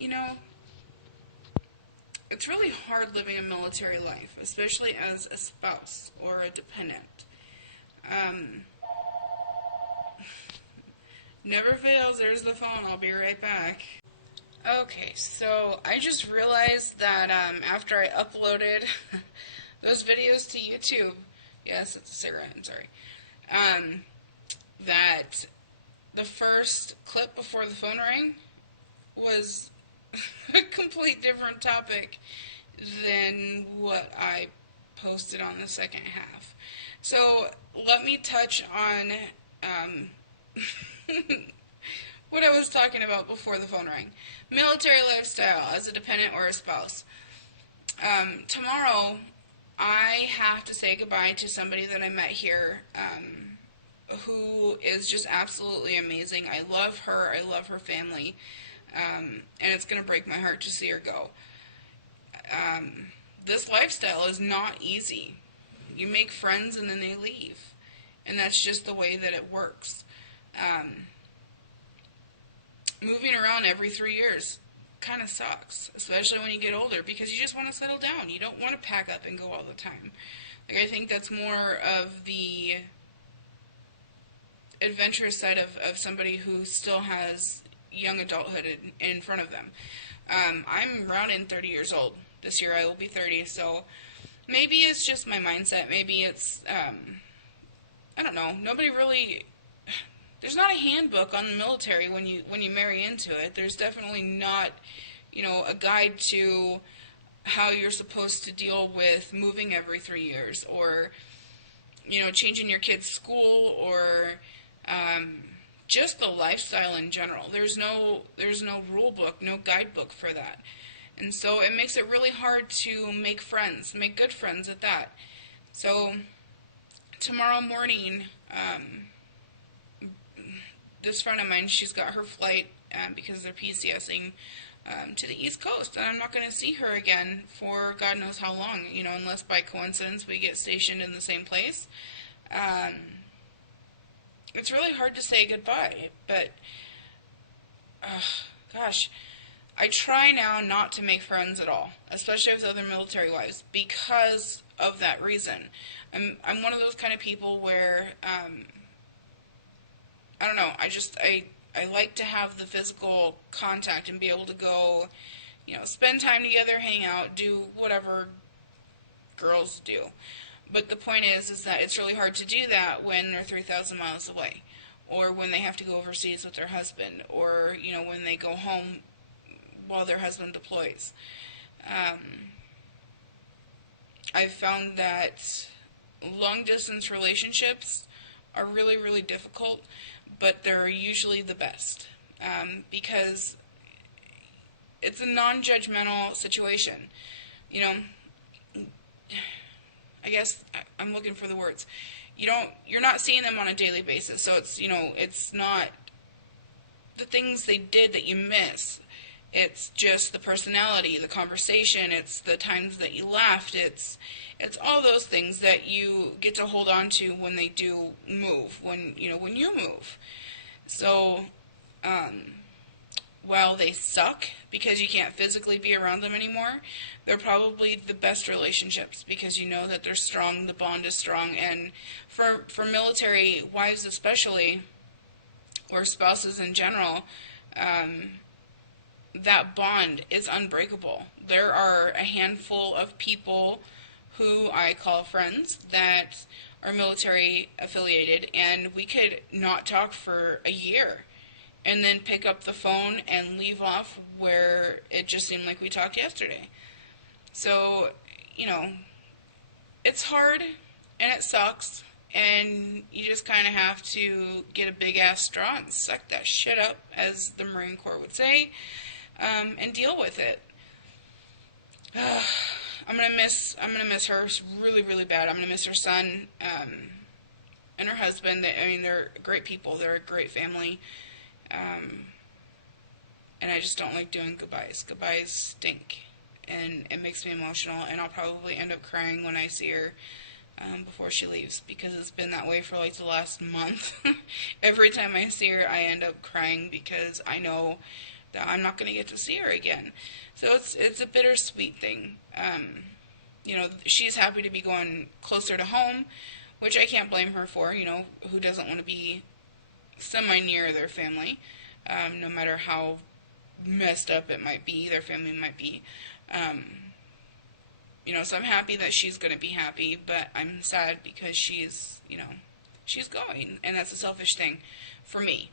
You know, it's really hard living a military life, especially as a spouse or a dependent. Um, Never fails, there's the phone, I'll be right back. Okay, so I just realized that after I uploaded those videos to YouTube, yes, it's a cigarette, I'm sorry, um, that the first clip before the phone rang was a complete different topic than what I posted on the second half. So let me touch on um, what I was talking about before the phone rang. Military lifestyle as a dependent or a spouse. Tomorrow, I have to say goodbye to somebody that I met here who is just absolutely amazing. I love her. I love her family. And it's going to break my heart to see her go. This lifestyle is not easy. You make friends and then they leave. And that's just the way that it works. Moving around every 3 years kind of sucks, especially when you get older, because you just want to settle down. You don't want to pack up and go all the time. Like, I think that's more of the adventurous side of somebody who still has young adulthood in front of them. I'm rounding 30 years old. This year I will be 30, so maybe it's just my mindset. Maybe it's, I don't know. Nobody really... There's not a handbook on the military when you marry into it. There's definitely not, a guide to how you're supposed to deal with moving every 3 years, or, changing your kid's school, or just the lifestyle in general. There's no rule book, no guidebook for that. And so it makes it really hard to make friends, make good friends at that. So tomorrow morning, this friend of mine, she's got her flight because they're PCSing to the East Coast, and I'm not going to see her again for God knows how long, unless by coincidence we get stationed in the same place. It's really hard to say goodbye, but gosh, I try now not to make friends at all, especially with other military wives, because of that reason. I'm one of those kind of people where I don't know, I like to have the physical contact and be able to go, spend time together, hang out, do whatever girls do. But the point is that it's really hard to do that when they're 3,000 miles away, or when they have to go overseas with their husband, or, when they go home while their husband deploys. I've found that long-distance relationships are really, really difficult, but they're usually the best, because it's a non-judgmental situation. I guess I'm looking for the words. You're not seeing them on a daily basis, so it's not the things they did that you miss. It's just the personality, the conversation, it's the times that you laughed, it's all those things that you get to hold on to when they do move, when you move. So, while they suck because you can't physically be around them anymore, they're probably the best relationships, because you know that they're strong, the bond is strong, and for military wives especially, or spouses in general, that bond is unbreakable. There are a handful of people who I call friends that are military affiliated, and we could not talk for a year and then pick up the phone and leave off where it just seemed like we talked yesterday. So, it's hard and it sucks, and you just kind of have to get a big ass straw and suck that shit up, as the Marine Corps would say, and deal with it. I'm gonna miss her really, really bad. I'm gonna miss her son and her husband. They're great people. They're a great family, and I just don't like doing goodbyes. Goodbyes stink, and it makes me emotional. And I'll probably end up crying when I see her before she leaves, because it's been that way for like the last month. Every time I see her, I end up crying, because I know that I'm not going to get to see her again. So it's a bittersweet thing. You know, she's happy to be going closer to home, which I can't blame her for. You know, who doesn't want to be semi-near their family, no matter how messed up it might be, their family might be. You know, so I'm happy that she's going to be happy, but I'm sad because she's, you know, she's going, and that's a selfish thing for me.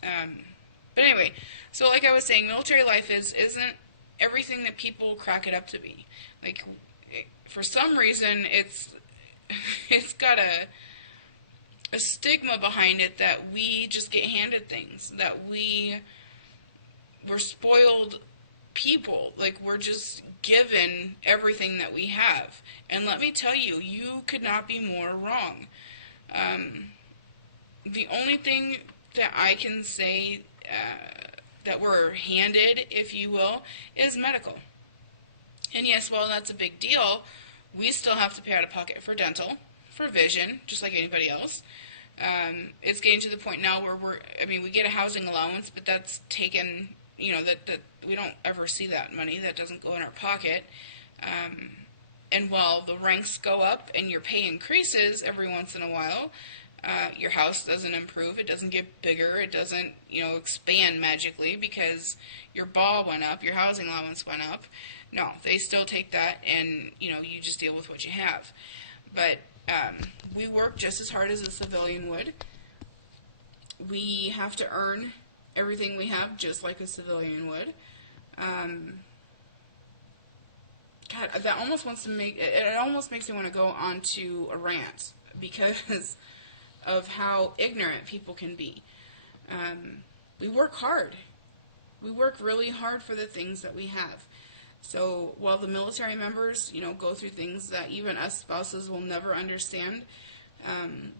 But anyway, so like I was saying, military life isn't everything that people crack it up to be. Like, for some reason, it's got a stigma behind it that we just get handed things, that we're spoiled people, like we're just given everything that we have. And let me tell you, you could not be more wrong. The only thing that I can say that we're handed, if you will, is medical. And yes, while that's a big deal, we still have to pay out of pocket for dental, for vision, just like anybody else. It's getting to the point now where we get a housing allowance, but that's taken, you know, that we don't ever see that money. That doesn't go in our pocket. And while the ranks go up and your pay increases every once in a while, your house doesn't improve. It doesn't get bigger. It doesn't, you know, expand magically because your ball went up, your housing allowance went up. No, they still take that, and, you know, you just deal with what you have. But we work just as hard as a civilian would. We have to earn everything we have just like a civilian would. God, that almost it almost makes me want to go on to a rant because of how ignorant people can be. We work hard. We work really hard for the things that we have. So while the military members, you know, go through things that even us spouses will never understand,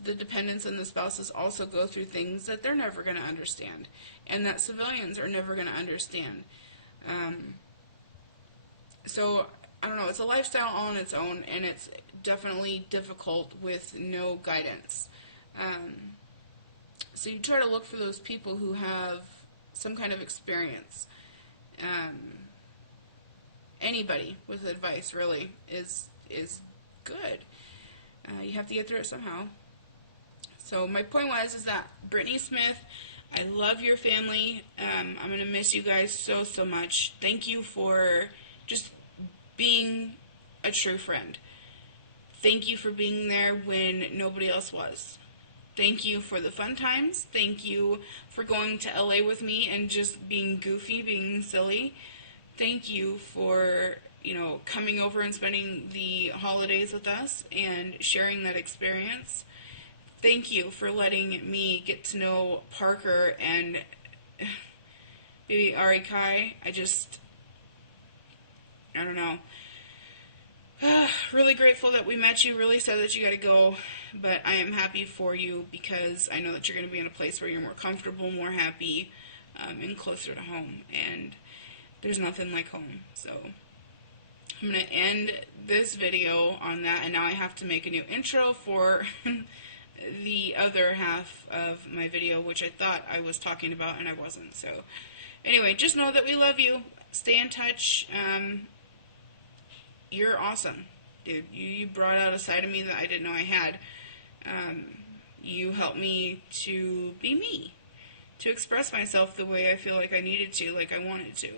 the dependents and the spouses also go through things that they're never going to understand, and that civilians are never going to understand. So, I don't know, it's a lifestyle all on its own, and it's definitely difficult with no guidance. So you try to look for those people who have some kind of experience. Anybody with advice really is good. You have to get through it somehow. So my point is that Brittany Smith, I love your family. I'm going to miss you guys so much. Thank you for just being a true friend. Thank you for being there when nobody else was. Thank you for the fun times. Thank you for going to LA with me and just being goofy, being silly. Thank you for, you know, coming over and spending the holidays with us and sharing that experience. Thank you for letting me get to know Parker and baby Ari Kai. I don't know. Really grateful that we met you. Really sad that you got to go, but I am happy for you because I know that you're going to be in a place where you're more comfortable, more happy, and closer to home. And there's nothing like home. So I'm going to end this video on that, and now I have to make a new intro for the other half of my video, which I thought I was talking about and I wasn't. So anyway, just know that we love you. Stay in touch. You're awesome, dude. You brought out a side of me that I didn't know I had. You helped me to be me, to express myself the way I feel like I needed to, like I wanted to.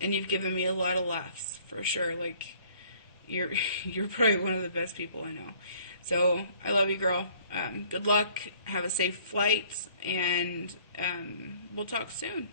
And you've given me a lot of laughs, for sure. Like, you're probably one of the best people I know. So, I love you, girl. Good luck. Have a safe flight. And we'll talk soon.